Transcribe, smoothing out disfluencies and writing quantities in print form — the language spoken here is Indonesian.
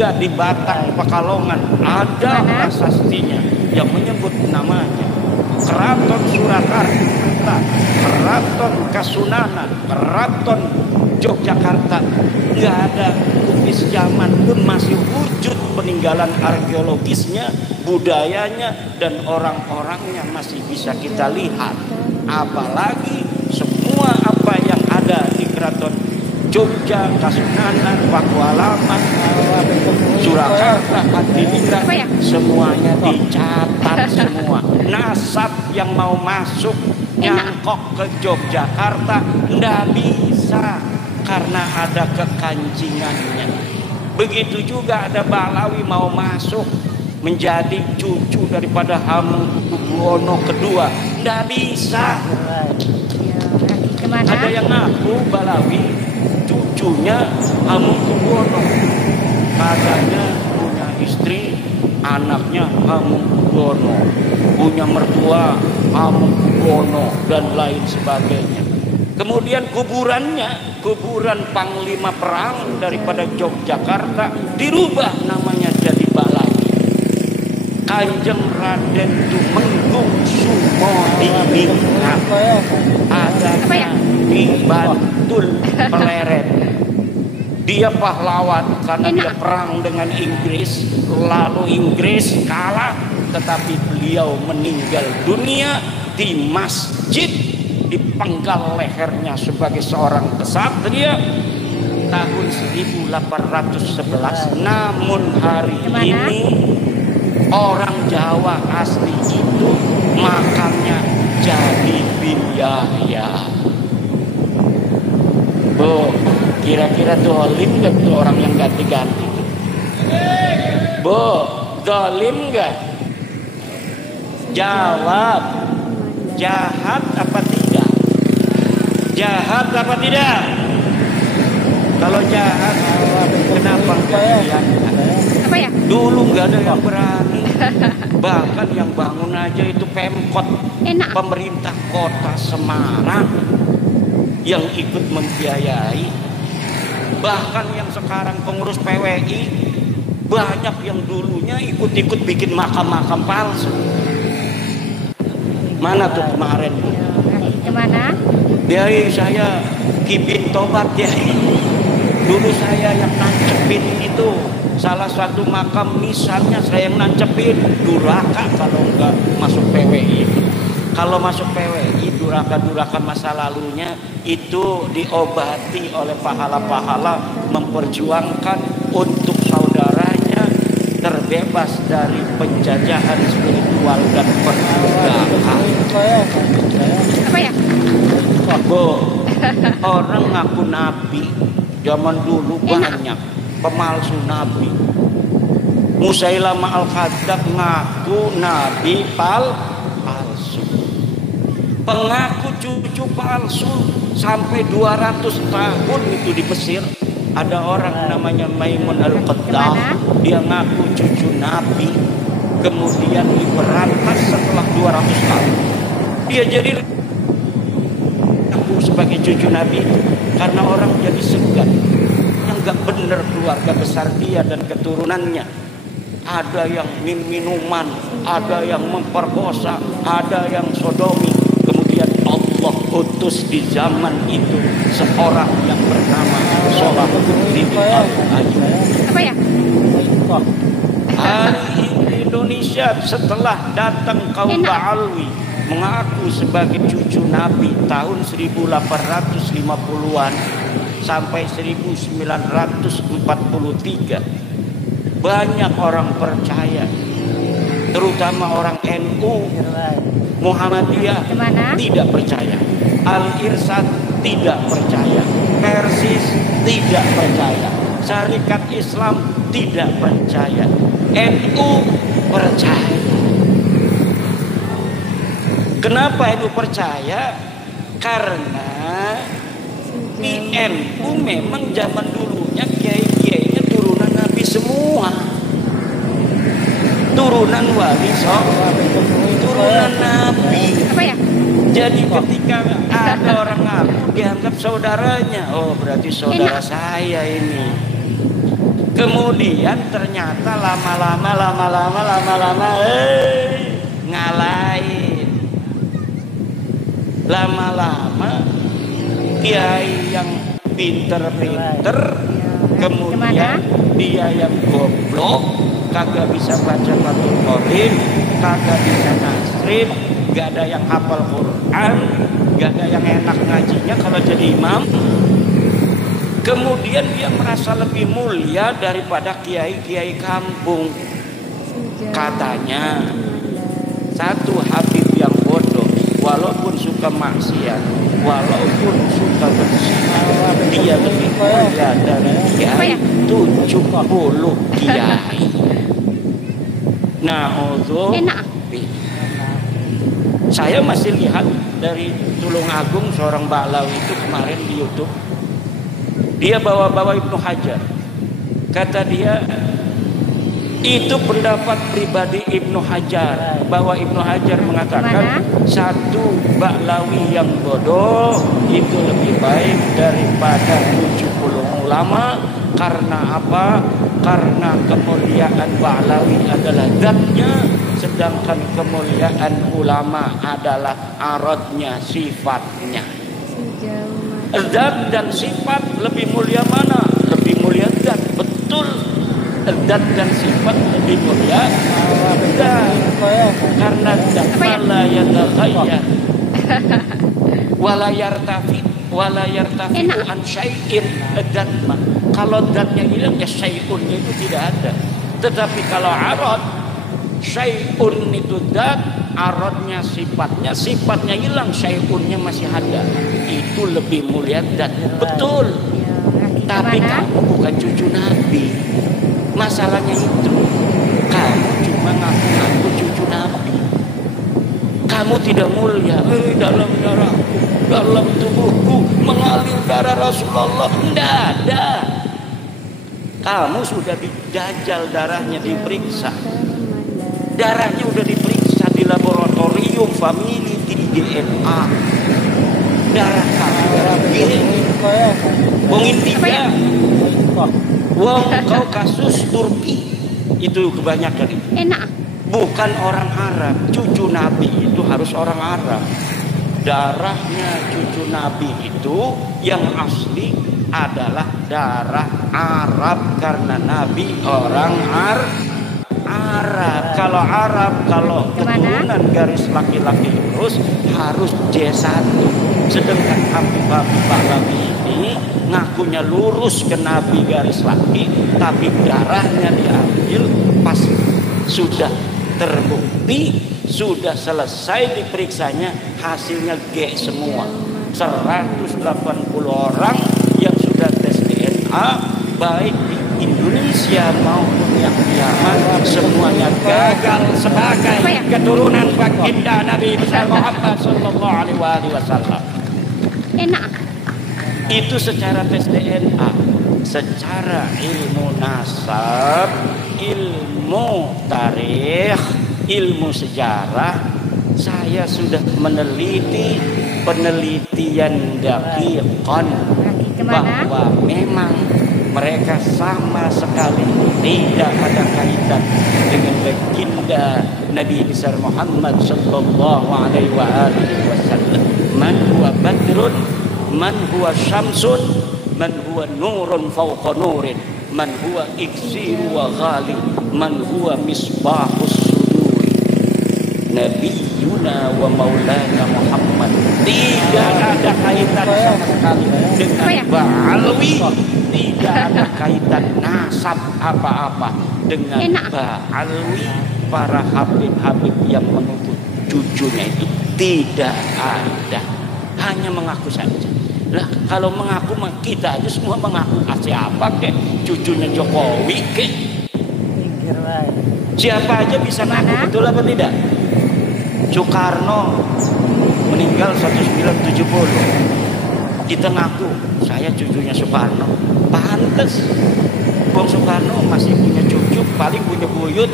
juga di Batang Pekalongan ada prasastinya yang menyebut namanya Keraton Surakarta, Keraton Kasunanan, Keraton Yogyakarta. Nggak ada bukti zaman pun masih wujud peninggalan arkeologisnya, budayanya, dan orang-orangnya masih bisa kita lihat. Apalagi semua apa yang ada di Keraton Jogja, Kasunanan, Pakualaman, Surakarta, Adiningra, semuanya dicatat semua. Nasab yang mau masuk nyangkok ke Yogyakarta ndak bisa karena ada kekancingannya. Begitu juga ada Balawi mau masuk menjadi cucu daripada Hamengkubuwono II, ndak bisa. Ada yang ngaku Balawi cucunya Hamengkubuwono, katanya punya istri anaknya Hamengkubuwono, punya mertua Hamengkubuwono, dan lain sebagainya. Kemudian kuburan Panglima Perang daripada Yogyakarta dirubah namanya jadi Balawi. Kanjeng Raden Tumenggung Sumodiningrat adanya di Bantul Pleret. Dia pahlawan karena dia perang dengan Inggris, lalu Inggris kalah, tetapi beliau meninggal dunia di masjid, dipenggal lehernya sebagai seorang kesatria tahun 1811. Namun hari ini orang Jawa asli itu makamnya jadi biaya. Bu, kira-kira dolim gak tuh orang yang ganti-ganti? Bu, dolim gak? Jawab. Jahat apa tidak? Jahat apa tidak? Kalau jahat, kenapa kalian? Apa ya? Dulu nggak ada yang berani. Bahkan yang bangun aja itu Pemkot, pemerintah kota Semarang yang ikut membiayai. Bahkan yang sekarang pengurus PWI banyak yang dulunya ikut-ikut bikin makam-makam palsu. Mana tuh kemarin? Kemana? Biayi saya Kibin Tobat ya. Dulu saya yang nancepin itu salah satu makam, misalnya saya yang nancepin. Duraka kalau enggak masuk PWI. Kalau masuk PWI, duraka-duraka masa lalunya itu diobati oleh pahala-pahala memperjuangkan untuk saudaranya terbebas dari penjajahan spiritual dan perbudakan. Apa ya? Bu, orang ngaku nabi zaman dulu banyak pemalsu nabi. Musailamah al-Kadzdzab ngaku nabi palsu. Pengaku cucu palsu sampai 200 tahun itu di Mesir. Ada orang namanya Maimun al-Qaddah, dia ngaku cucu nabi, kemudian diberantas setelah 200 tahun. Dia jadi aku sebagai cucu nabi karena orang jadi segan. Yang gak benar keluarga besar dia dan keturunannya. Ada yang minuman, ada yang memperkosa, ada yang sodomi. Kemudian Allah utus di zaman itu seorang yang bernama Salahuddin Al-Ayyubi. Apa ya? Hari ini Indonesia setelah datang kaum Ba'alwi mengaku sebagai cucu Nabi tahun 1850-an sampai 1943. Banyak orang percaya, terutama orang NU, Muhammadiyah tidak percaya, Al-Irsyad tidak percaya, Persis tidak percaya, Syarikat Islam tidak percaya, NU percaya. Kenapa NU percaya? Karena di NU memang zaman dulunya kiai-kiainya turunan Nabi semua, turunan wali turunan Nabi. Apa ya? Jadi ketika ada orang ngaku dianggap saudaranya, oh berarti saudara saya ini. Kemudian ternyata lama-lama ngalahin. Lama-lama kiai yang pinter-pinter, kemudian dia yang goblok, kagak bisa baca Fathul Qorib, kagak bisa nasrib, gak ada yang hafal Quran, gak ada yang enak ngajinya kalau jadi imam. Kemudian dia merasa lebih mulia daripada kiai-kiai kampung. Katanya satu Habib yang bodoh, walaupun suka maksiat, walaupun suka berzina, dia lebih mulia dari kiai 70 kiai. Nah, saya masih lihat dari Tulungagung seorang Ba'lawi itu kemarin di YouTube. Dia bawa-bawa Ibnu Hajar. Kata dia, itu pendapat pribadi Ibnu Hajar, bahwa Ibnu Hajar mengatakan satu Ba'lawi yang bodoh itu lebih baik daripada 70 ulama. Karena apa? Karena kemuliaan Ba'lawi adalah zatnya, sedangkan kemuliaan ulama adalah aradnya, sifatnya. Zat dan sifat lebih mulia mana? Lebih mulia zat, betul. Zat dan sifat lebih mulia zat. Karena zat la yataghayyar wala yartafi an syai'in. Zat mah kalau zatnya hilang ya syai'unnya itu tidak ada. Tetapi kalau arad, syai'un itu zat, aradnya sifatnya hilang, syai'unnya masih ada. Itu lebih mulia zat, betul. Tapi kamu bukan cucu Nabi. Masalahnya itu, kamu cuma ngaku-ngaku cucu Nabi. Kamu tidak mulia. Dalam darah, dalam tubuhku mengalir darah Rasulullah. Tidak ada. Kamu sudah dijajal, darahnya diperiksa. Darahnya udah diperiksa di laboratorium family di DNA. Darah kamu darah gini. Wong India, wong kau kasus Turki itu kebanyakan. Enak. Bukan orang Arab. Cucu Nabi itu harus orang Arab. Darahnya cucu Nabi itu yang asli adalah darah Arab, karena Nabi orang Arab. Kalau Arab, kalau keturunan garis laki-laki lurus harus J1. Sedangkan Habib Ba'lawi ini ngakunya lurus ke Nabi garis laki, tapi darahnya diambil pas sudah terbukti, sudah selesai diperiksanya, hasilnya G semua. 180 orang yang sudah tes DNA, baik di Indonesia maupun yang di Yaman, semuanya gagal sebagai keturunan baginda Nabi besar Muhammad sallallahu alaihi wasallam. Enak. Itu secara tes DNA. Secara ilmu nasab, ilmu tarikh, ilmu sejarah, saya sudah meneliti penelitian daqiqan bahwa memang mereka sama sekali tidak ada kaitan dengan baginda Nabi besar Muhammad sallallahu alaihi wasallam. Man huwa badrun, man huwa syamsun, man huwa nurun fawqa nurin, man huwa iksiru wa ghali, man huwa misbahus sudur. Nabiyuna wa maulana Muhammad. Tidak ada kaitan sama sekali dengan Ba'lawi. Tidak ada kaitan nasab apa-apa dengan Ba'lawi. Para habib-habib yang menuntut cucunya itu tidak ada. Hanya mengaku saja. Lah kalau mengaku, kita aja semua mengaku. Siapa kek? Cucunya Jokowi kek? Siapa aja bisa ngaku, betul apa tidak? Soekarno meninggal 1970. Kita ngaku saya cucunya Soekarno. Pantes. Bang Soekarno masih punya cucu, paling punya buyut.